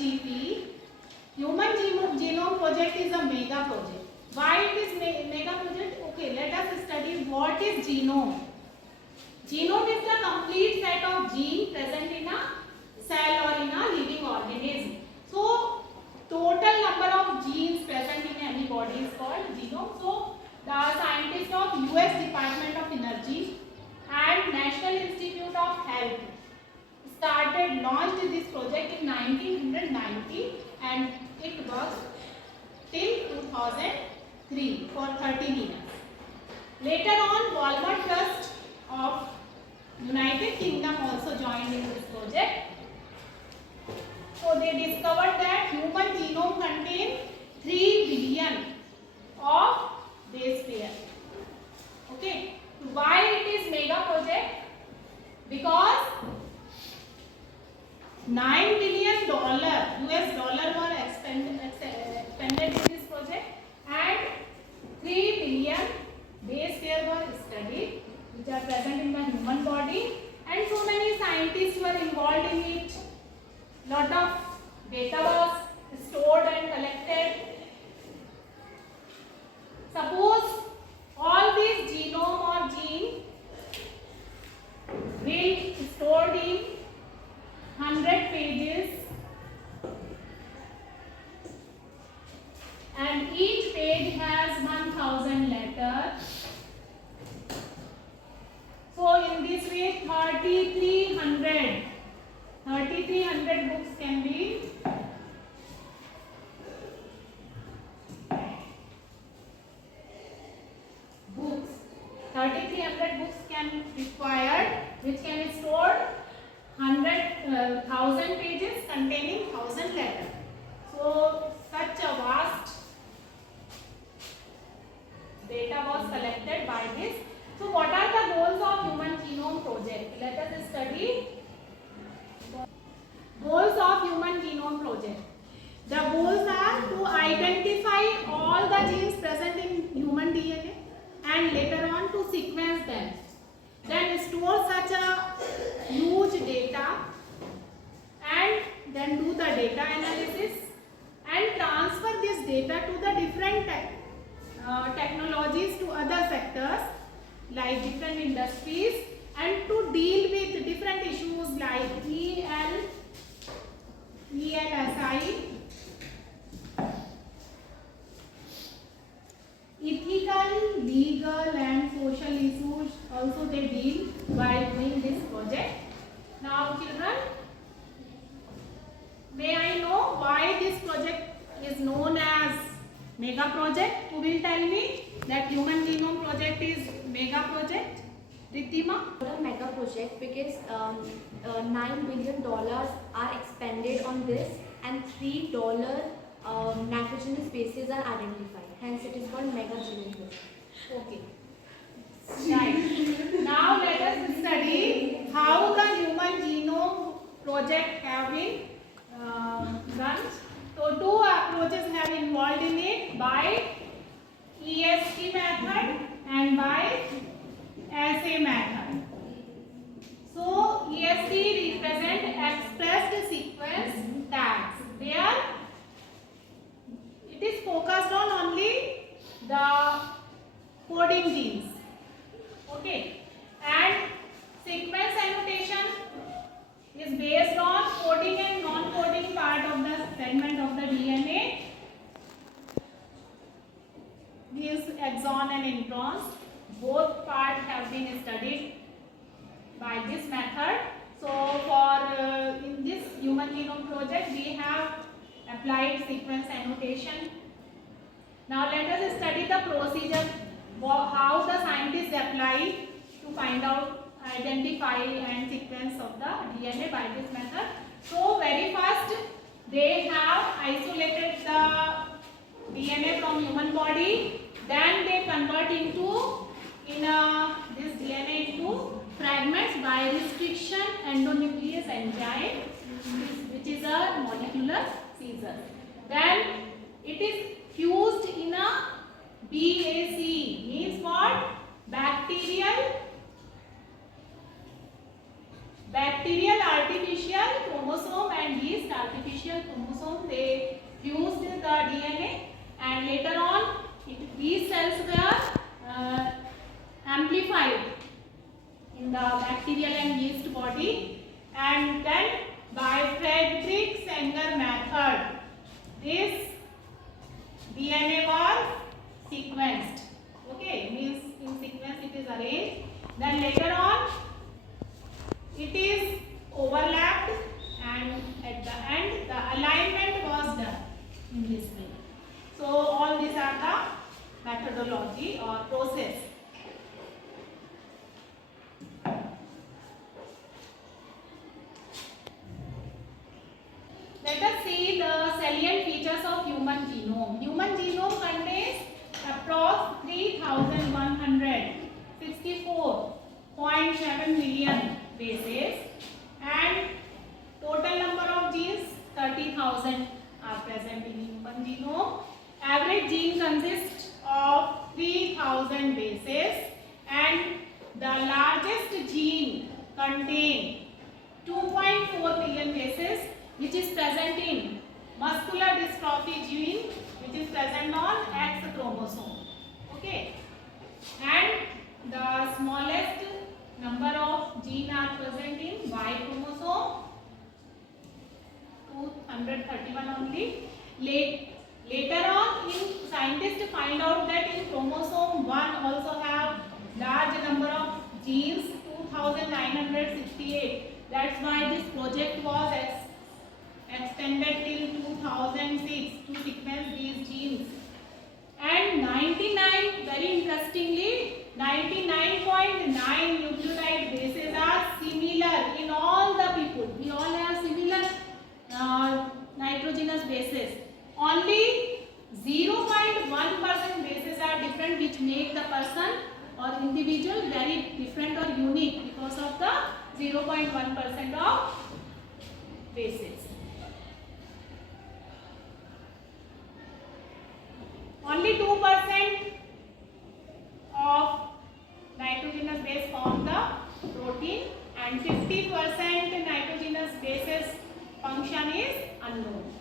HGP, Human Genome Project is a mega project. Why it is mega project? Okay, let us study what is genome. Genome is the complete set of genes present in a cell or in a living organism. So, total number of genes present in any body is called genome. So, the scientists of US Department of Energy and National Institute of Health launched this project in 1990 and it was till 2003 for 13 years. Later on, Walmart Trust of United Kingdom also joined in this project. So they discovered that human genome contains 3 billion of base pair. Okay, why it is mega project? Because $9 billion US dollar were expended in this project and 3 billion base pair were studied which are present in the human body, and so many scientists were involved in it. Lot of data was stored and collected. Suppose all these genome or gene will stored in 100 pages and each page has 1000 letters. So in this way 3300 books can be books. 3300 books can required which can be stored 1000 pages containing 1000 letters. So such a vast data was collected by this. So what are the goals of Human Genome Project? Let us study goals of Human Genome Project. The goals are to identify all the genes present in human DNA and later on to sequence them. Then store such a huge data and then do the data analysis and transfer this data to the different technologies to other sectors like different industries and to deal with different issues like ELSI, ethical, legal and social issues also they deal while doing this project. Now children, may I know why this project is known as mega project? Who will tell me that Human Genome Project is mega project? Riddhima? A mega project because $9 billion are expended on this and $3 nitrogenous bases are identified. Hence it is called mega genome project. Okay. Right. Now let us study how the Human Genome Project have been done. So two approaches have involved in it, by EST method and by assay method. So EST represent expressed sequence tags, where it is focused on only the coding genes. Okay, and sequence annotation is based on coding and non-coding part of the segment of the DNA. These exon and introns, both parts have been studied by this method. So for in this Human Genome Project we have applied sequence annotation. Now let us study the procedure, how the scientists apply to find out, identify and sequence of the DNA by this method. So very first they have isolated the DNA from human body, then they convert into this DNA into fragments by restriction endonuclease enzyme, which is a molecular scissor. Then it is fused in a BAC, means what? Bacterial bacterial artificial chromosome and yeast artificial chromosome. They fused the DNA, and later on these cells were amplified in the bacterial and yeast body, and then by Frederick Sanger method this DNA was sequenced. Okay, means in sequence it is arranged. Then later on it is overlapped, and at the end the alignment was done in this way. So all these are the methodology or process. Let us see the salient features of human genome. Human genome contains approx 3,164.7 million bases, and total number of genes 30,000 are present in human genome. Average gene consists of 3,000 bases, and the largest gene contains 2.4 million bases, which is present in muscular dystrophy gene, which is present on X chromosome. Okay, and the smallest number of genes are present in Y chromosome, 231 only. Later on, scientists find out that in chromosome 1 also have large number of genes, 2,968. That's why this project was extended till 2006 to sequence these genes. And 99, very interestingly, 99.9 nucleotide bases are similar in all the people. We all have similar nitrogenous bases. Only 0.1% bases are different, which make the person or individual very different or unique because of the 0.1% of bases. Only 2% of nitrogenous base form the protein, and 50% nitrogenous bases function is unknown.